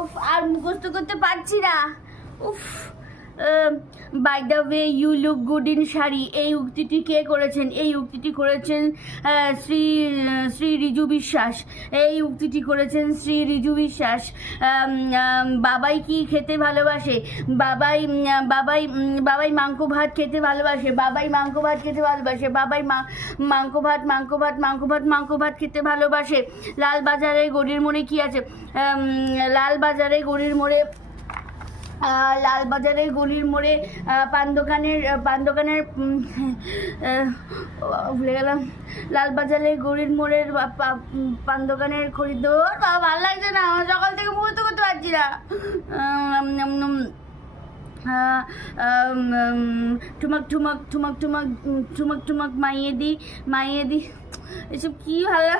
উফ, আর মুখস্থ করতে পারছি না। উফ। By the way you look good in sari, এই উক্তিটি কে করেছেন? এই উক্তিটি করেছেন শ্রী শ্রী রিজু বিশ্বাস। এই উক্তিটি করেছেন শ্রী রিজু বিশ্বাস। বাবাই কি খেতে ভালোবাসে? বাবাই বাবাই বাবাই মাংস ভাত খেতে ভালোবাসে। বাবাই মাংস ভাত খেতে ভালোবাসে। বাবাই মাংস ভাত মাংস ভাত মাংস ভাত মাংস ভাত খেতে ভালোবাসে। লালবাজারে গড়ির মোড়ে কি আছে? লালবাজারে গড়ির মোড়ে লালবাজারের গলির মোড়ে পান দোকানের ভুলে গেলাম। লালবাজারের গলির মোড়ের পান দোকানের খরিদ্দার। বাবা ভালো লাগছে না, সকাল থেকে মুখস্থ করতে পারছি না। ঠুমক ঠুমক ঠুমক ঠুমক ঠুমক ঠুমক মাইয়ে দি এসব কি ভালো।